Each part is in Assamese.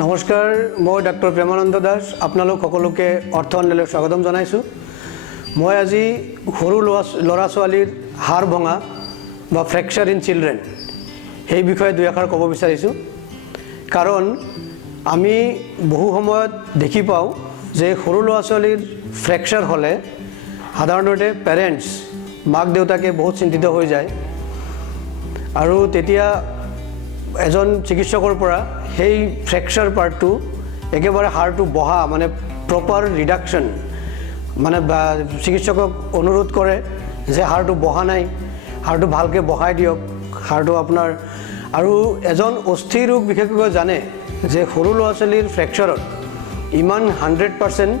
নমস্কাৰ, মই ডাক্তৰ প্ৰেমানন্দ দাস আপোনালোক সকলোকে অৰ্থ অন্যালয়লৈ স্বাগতম জনাইছোঁ। মই আজি সৰু ল'ৰা ছোৱালীৰ হাড় ভঙা বা ফ্ৰেকচাৰ ইন চিলড্ৰেন সেই বিষয়ে দুই এষাৰ ক'ব বিচাৰিছোঁ। কাৰণ আমি বহু সময়ত দেখি পাওঁ যে সৰু ল'ৰা ছোৱালীৰ ফ্ৰেকচাৰ হ'লে সাধাৰণতে পেৰেণ্টছ মাক দেউতাকে বহুত চিন্তিত হৈ যায় আৰু তেতিয়া এজন চিকিৎসকৰ পৰা সেই ফ্ৰেকচাৰ পাৰ্টটো একেবাৰে হাড়টো বহা মানে প্ৰপাৰ ৰিডাকশ্যন মানে চিকিৎসকক অনুৰোধ কৰে যে হাড়টো বহা নাই, হাড়টো ভালকৈ বহাই দিয়ক হাড়টো আপোনাৰ। আৰু এজন অস্থি ৰোগ বিশেষজ্ঞ জানে যে সৰু ল'ৰা ছোৱালীৰ ফ্ৰেকচাৰত ইমান 100%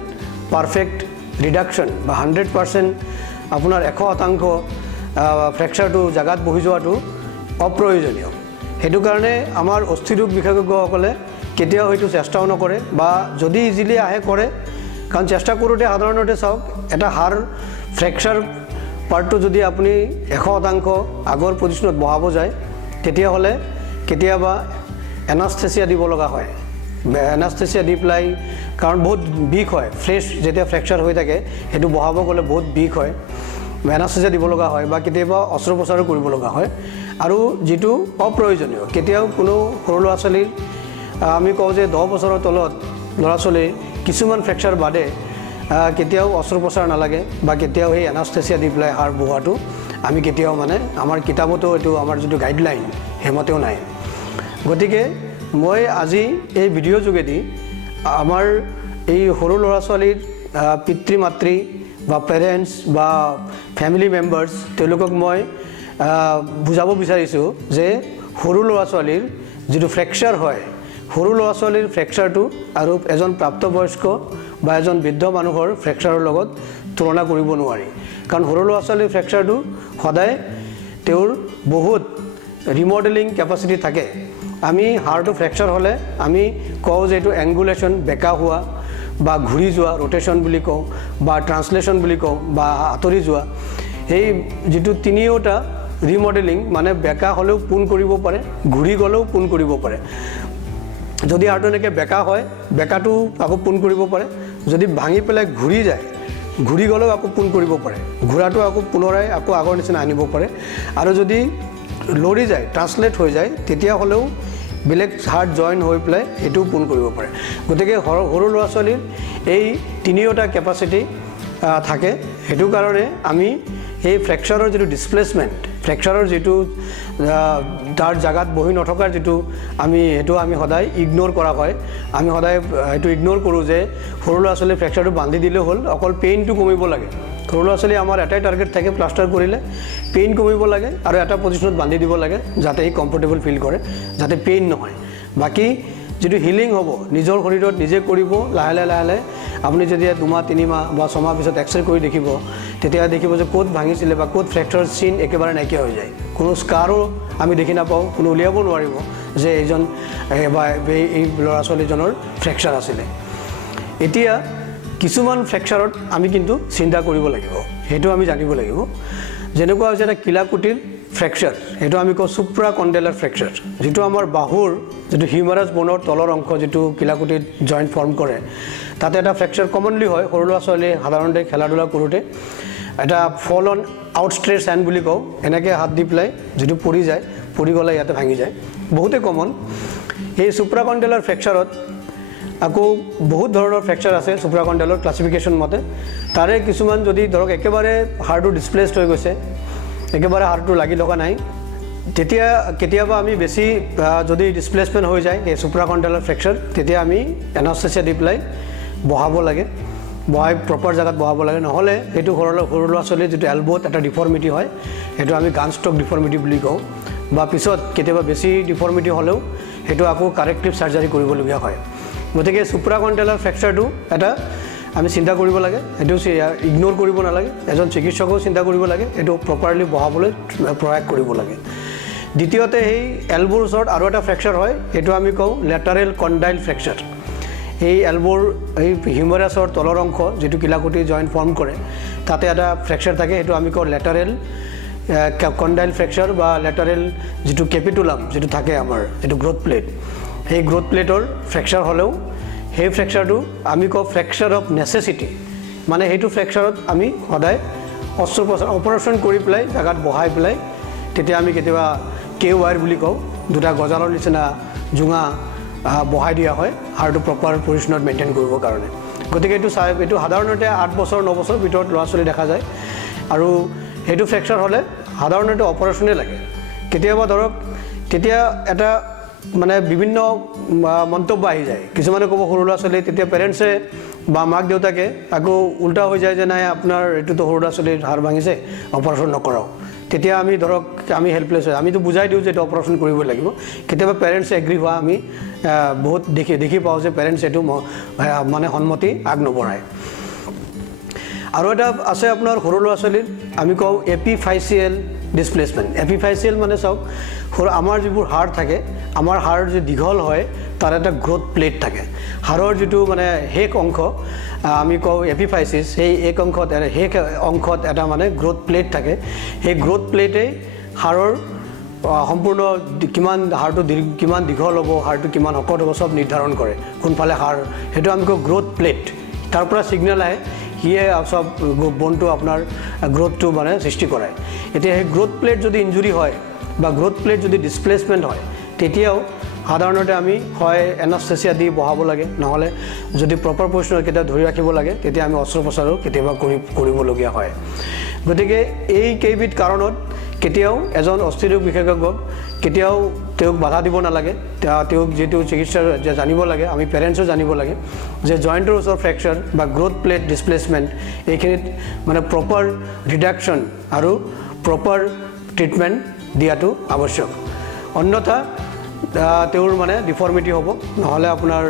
পাৰফেক্ট ৰিডাকশ্যন বা 100% আপোনাৰ 100% ফ্ৰেকচাৰটো জেগাত বহি যোৱাটো অপ্ৰয়োজনীয়। সেইটো কাৰণে আমাৰ অস্থিৰোগ বিশেষজ্ঞসকলে কেতিয়াও হয়তো চেষ্টাও নকৰে বা যদি ইজিলি আহে কৰে। কাৰণ চেষ্টা কৰোঁতে সাধাৰণতে চাওক এটা হাড় ফ্ৰেকচাৰ পাৰ্টটো যদি আপুনি 100% আগৰ পজিশ্যনত বহাব যায় তেতিয়াহ'লে কেতিয়াবা এনাস্থেচিয়া দিব লগা হয়। এনাস্থেচিয়া দি পেলাই কাৰণ বহুত বিষ হয়, ফ্ৰেছ যেতিয়া ফ্ৰেকচাৰ হৈ থাকে সেইটো বহাব গ'লে বহুত বিষ হয়, এনাস্থেচিয়া দিব লগা হয় বা কেতিয়াবা অস্ত্ৰোপচাৰো কৰিব লগা হয়। আৰু যিটো অপ্ৰয়োজনীয়, কেতিয়াও কোনো সৰু ল'ৰা ছোৱালীৰ আমি কওঁ যে 10 বছৰৰ তলত ল'ৰা ছোৱালীৰ কিছুমান ফ্ৰেকচাৰ বাদে কেতিয়াও অস্ত্ৰোপচাৰ নালাগে বা কেতিয়াও সেই এনাস্থেচিয়া দি পেলাই হাড় বহোৱাটো আমি কেতিয়াও মানে আমাৰ কিতাপতো এইটো আমাৰ যিটো গাইডলাইন সেইমতেও নাই। গতিকে মই আজি এই ভিডিঅ' যোগেদি আমাৰ এই সৰু ল'ৰা ছোৱালীৰ পিতৃ মাতৃ বা পেৰেণ্টছ বা ফেমিলি মেম্বাৰ্ছ তেওঁলোকক মই বুজাব বিচাৰিছোঁ যে সৰু ল'ৰা ছোৱালীৰ যিটো ফ্ৰেকচাৰ হয়, সৰু ল'ৰা ছোৱালীৰ ফ্ৰেকচাৰটো আৰু এজন প্ৰাপ্তবয়স্ক বা এজন বৃদ্ধ মানুহৰ ফ্ৰেকচাৰৰ লগত তুলনা কৰিব নোৱাৰি। কাৰণ সৰু ল'ৰা ছোৱালীৰ ফ্ৰেকচাৰটো সদায় তেওঁৰ বহুত ৰিমডেলিং কেপাচিটি থাকে। আমি হাড়টো ফ্ৰেকচাৰ হ'লে আমি কওঁ যে এইটো এংগুলেশ্যন বেকা হোৱা বা ঘূৰি যোৱা ৰোটেশ্যন বুলি কওঁ বা ট্ৰান্সলেশ্যন বুলি কওঁ বা আঁতৰি যোৱা। সেই যিটো তিনিওটা ৰিমডেলিং মানে বেকা হ'লেও পোন কৰিব পাৰে, ঘূৰি গ'লেও পোন কৰিব পাৰে। যদি হাড়টো এনেকৈ বেকা হয় বেকাটো আকৌ পোন কৰিব পাৰে, যদি ভাঙি পেলাই ঘূৰি যায় ঘূৰি গ'লেও আকৌ পোন কৰিব পাৰে, ঘূৰাটো আকৌ পুনৰাই আকৌ আগৰ নিচিনা আনিব পাৰে। আৰু যদি লৰি যায় ট্ৰান্সলেট হৈ যায় তেতিয়াহ'লেও বেলেগ হাড় জইন হৈ পেলাই সেইটোও পোন কৰিব পাৰে। গতিকে সৰু ল'ৰা ছোৱালীৰ এই তিনিওটা কেপাচিটি থাকে। সেইটো কাৰণে আমি এই ফ্ৰেকচাৰৰ যিটো ডিছপ্লেচমেণ্ট, ফ্ৰেকচাৰৰ যিটো তাৰ জেগাত বহি নথকাৰ যিটো সেইটো আমি সদায় ইগন'ৰ কৰা হয়। আমি সদায় এইটো ইগন'ৰ কৰোঁ যে সৰু ল'ৰা ছোৱালীৰ ফ্ৰেকচাৰটো বান্ধি দিলেই হ'ল, অকল পেইনটো কমিব লাগে। সৰু ল'ৰা ছোৱালী আমাৰ এটাই টাৰ্গেট থাকে, প্লাষ্টাৰ কৰিলে পেইন কমিব লাগে আৰু এটা পজিশ্যনত বান্ধি দিব লাগে যাতে সি কমফৰ্টেবল ফিল কৰে, যাতে পেইন নহয়। বাকী যিটো হিলিং হ'ব নিজৰ শৰীৰত নিজে কৰিব লাহে লাহে। আপুনি যদি 2 মাহ 3 মাহ বা 6 মাহ পিছত এক্সৰে কৰি দেখিব তেতিয়া দেখিব যে ক'ত ভাঙিছিলে বা ক'ত ফ্ৰেকচাৰ চিন একেবাৰে নাইকিয়া হৈ যায়। কোনো স্কাৰো আমি দেখি নাপাওঁ, কোনো উলিয়াব নোৱাৰিব যে এইজন বা এই ল'ৰা ছোৱালীজনৰ ফ্ৰেকচাৰ আছিলে। এতিয়া কিছুমান ফ্ৰেকচাৰত আমি কিন্তু চিন্তা কৰিব লাগিব, সেইটো আমি জানিব লাগিব। যেনেকুৱা হৈছে এটা কিলাকুটিৰ ফ্ৰেকচাৰ, সেইটো আমি কওঁ চুপ্ৰা কণ্ডেলাৰ ফ্ৰেকচাৰ, যিটো আমাৰ বাহুৰ যিটো হিউমাৰাছ বনৰ তলৰ অংশ যিটো কিলাকুটিত জইণ্ট ফৰ্ম কৰে তাতে এটা ফ্ৰেকচাৰ কমনলি হয়। সৰু ল'ৰা ছোৱালীয়ে সাধাৰণতে খেলা ধূলা কৰোঁতে এটা ফল অন আউটষ্ট্ৰেচ হেণ্ড বুলি কওঁ, এনেকৈ হাত দি পেলাই যিটো পৰি যায়, পৰি গ'লে ইয়াতে ভাঙি যায়, বহুতেই কমন। এই চুপ্ৰা কণ্ডেলাৰ ফ্ৰেকচাৰত আকৌ বহুত ধৰণৰ ফ্ৰেকচাৰ আছে চুপ্ৰা কণ্ডেলৰ ক্লাছিফিকেশ্যন মতে। তাৰে কিছুমান যদি ধৰক একেবাৰে হাড়টো ডিছপ্লেচড হৈ গৈছে, একেবাৰে হাড়টো লাগি থকা নাই, তেতিয়া কেতিয়াবা আমি বেছি যদি ডিছপ্লেচমেণ্ট হৈ যায় এই চুপ্ৰা কণ্ডেলাৰ ফ্ৰেকচাৰ তেতিয়া আমি এনাস্থেচিয়া দি পেলাই বহাব লাগে, বহাই প্ৰপাৰ জেগাত বহাব লাগে। নহ'লে সেইটো সৰু ল'ৰা ছোৱালীৰ যিটো এলব'ত এটা ডিফৰ্মিটি হয় সেইটো আমি গান ষ্ট্ৰক ডিফৰ্মিটি বুলি কওঁ, বা পিছত কেতিয়াবা বেছি ডিফৰ্মিটি হ'লেও সেইটো আকৌ কাৰেক্টিভ চাৰ্জাৰী কৰিবলগীয়া হয়। গতিকে চুপ্ৰা কণ্ডেলাৰ ফ্ৰেকচাৰটো এটা আমি চিন্তা কৰিব লাগে, সেইটো ইগন'ৰ কৰিব নালাগে। এজন চিকিৎসকেও চিন্তা কৰিব লাগে, এইটো প্ৰপাৰলি বহাবলৈ প্ৰয়াস কৰিব লাগে। দ্বিতীয়তে সেই এলব'ৰ ওচৰত আৰু এটা ফ্ৰেকচাৰ হয়, সেইটো আমি কওঁ লেটাৰেল কণ্ডাইল ফ্ৰেকচাৰ। এই এলব'ৰ এই হিউমাৰাছৰ তলৰ অংশ যিটো কিলাকুটি জইণ্ট ফৰ্ম কৰে তাতে এটা ফ্ৰেকচাৰ থাকে, সেইটো আমি কওঁ লেটাৰেল কণ্ডাইল ফ্ৰেকচাৰ বা লেটাৰেল যিটো কেপিটুলাম যিটো থাকে আমাৰ যিটো গ্ৰ'থ প্লেট সেই গ্ৰোথ প্লেটৰ ফ্ৰেকচাৰ হ'লেও সেই ফ্ৰেকচাৰটো আমি কওঁ ফ্ৰেকচাৰ অফ নেচেচিটি, মানে সেইটো ফ্ৰেকচাৰত আমি সদায় অপাৰেশ্যন কৰি পেলাই জেগাত বহাই পেলাই তেতিয়া আমি কেতিয়াবা KOR বুলি কওঁ, দুটা গজালৰ নিচিনা জোঙা বহাই দিয়া হয় হাড়টো প্ৰপাৰ পজিশ্যনত মেইনটেইন কৰিবৰ কাৰণে। গতিকে এইটো সাধাৰণতে 8 বছৰ 9 বছৰ ভিতৰত ল'ৰা ছোৱালী দেখা যায় আৰু সেইটো ফ্ৰেকচাৰ হ'লে সাধাৰণতে অপাৰেশ্যনেই লাগে। কেতিয়াবা ধৰক তেতিয়া এটা মানে বিভিন্ন মন্তব্য আহি যায়, কিছুমানে ক'ব সৰু ল'ৰা ছোৱালী, তেতিয়া পেৰেণ্টছে বা মাক দেউতাকে আকৌ উল্টা হৈ যায় যে নাই আপোনাৰ এইটোতো সৰু ল'ৰা ছোৱালীৰ হাড় ভাঙিছে, অপাৰেশ্যন নকৰাও। তেতিয়া আমি ধৰক আমি হেল্পলেছ হয়, আমিতো বুজাই দিওঁ যে এইটো অপাৰেশ্যন কৰিবই লাগিব। কেতিয়াবা পেৰেণ্টছে এগ্ৰী হোৱা আমি বহুত দেখি পাওঁ যে পেৰেণ্টছে এইটো মানে সন্মতি আগ নবঢ়ায়। আৰু এটা আছে আপোনাৰ সৰু ল'ৰা ছোৱালীৰ আমি কওঁ এপিফাইচিয়েল ডিছপ্লেচমেণ্ট। এপিফাইচিয়েল মানে চাওক আমাৰ যিবোৰ হাড় থাকে, আমাৰ হাড় যে দীঘল হয় তাৰ এটা গ্ৰোথ প্লেট থাকে। হাড়ৰ যিটো মানে শেষ অংশ আমি কওঁ এপিফাইচিছ, সেই শেষ অংশত এটা মানে গ্ৰোথ প্লেট থাকে। সেই গ্ৰোথ প্লেটেই হাড়ৰ সম্পূৰ্ণ হাড়টো কিমান দীঘল হ'ব, হাড়টো কিমান শকত হ'ব চব নিৰ্ধাৰণ কৰে, কোনফালে হাড়, সেইটো আমি কওঁ গ্ৰোথ প্লেট। তাৰ পৰা ছিগনেল আহে, সিয়ে চব বনটো আপোনাৰ গ্ৰোথটো মানে সৃষ্টি কৰায়। এতিয়া সেই গ্ৰোথ প্লেট যদি ইঞ্জুৰি হয় বা গ্ৰোথ প্লেট যদি ডিছপ্লেচমেণ্ট হয়, তেতিয়াও সাধাৰণতে আমি হয় এনাস্থেচিয়া দি বহাব লাগে, নহ'লে যদি প্ৰপাৰ পজিশ্যনত কেতিয়াবা ধৰি ৰাখিব লাগে তেতিয়া আমি অস্ত্ৰোপচাৰো কেতিয়াবা কৰিবলগীয়া হয়। গতিকে এই কেইবিধ কাৰণত কেতিয়াও এজন অস্থিৰোগ বিশেষজ্ঞক কেতিয়াও তেওঁক বাধা দিব নালাগে। তেওঁক যিটো চিকিৎসা জানিব লাগে, আমি পেৰেণ্টছো জানিব লাগে যে জইণ্টৰ ওচৰ ফ্ৰেকচাৰ বা গ্ৰোথ প্লেট ডিছপ্লেচমেণ্ট এইখিনিত মানে প্ৰপাৰ ৰিডাকশ্যন আৰু প্ৰপাৰ ট্ৰিটমেণ্ট দিয়াটো আৱশ্যক। অন্যথা তেওঁৰ মানে ডিফৰ্মিটি হ'ব, নহ'লে আপোনাৰ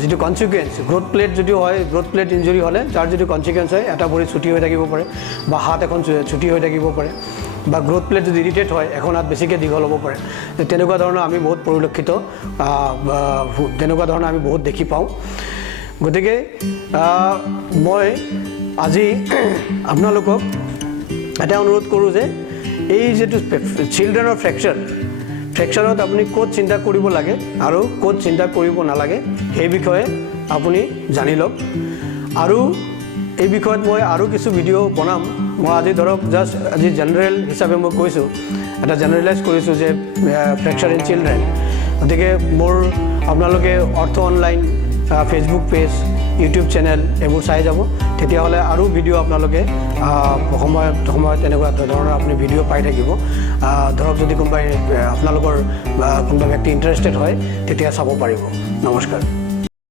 যিটো কনচিকুৱেঞ্চ গ্ৰোথ প্লেট যদিও হয়, গ্ৰোথ প্লেট ইঞ্জুৰি হ'লে তাৰ যিটো কনচিকুৱেঞ্চ হয়, এটা ভৰি ছুটি হৈ থাকিব পাৰে বা হাত এখন ছুটি হৈ থাকিব পাৰে, বা গ্ৰোথ প্লেট যদি ইৰিটেট হয় এখন হাত বেছিকৈ দীঘল হ'ব পাৰে। তেনেকুৱা ধৰণৰ আমি বহুত তেনেকুৱা ধৰণৰ আমি বহুত দেখি পাওঁ। গতিকে মই আজি আপোনালোকক এটা অনুৰোধ কৰোঁ যে এই যিটো চিলড্ৰেনৰ ফ্ৰেকচাৰত আপুনি ক'ত চিন্তা কৰিব লাগে আৰু ক'ত চিন্তা কৰিব নালাগে সেই বিষয়ে আপুনি জানি লওক। আৰু এই বিষয়ত মই আৰু কিছু ভিডিঅ' বনাম। মই আজি ধৰক জাষ্ট আজি জেনেৰেল হিচাপে মই কৈছোঁ, এটা জেনেৰেলাইজ কৰিছোঁ যে ফ্ৰেকচাৰ ইন চিলড্ৰেন। গতিকে মোৰ আপোনালোকে অৰ্থ online Facebook page, YouTube channel এইবোৰ চাই যাব, তেতিয়াহ'লে আৰু ভিডিঅ' আপোনালোকে সময়ত এনেকুৱা ধৰণৰ আপুনি ভিডিঅ' পাই থাকিব। ধৰক যদি কোনোবাই আপোনালোকৰ কোনোবা ব্যক্তি ইণ্টাৰেষ্টেড হয় তেতিয়া চাব পাৰিব। নমস্কাৰ।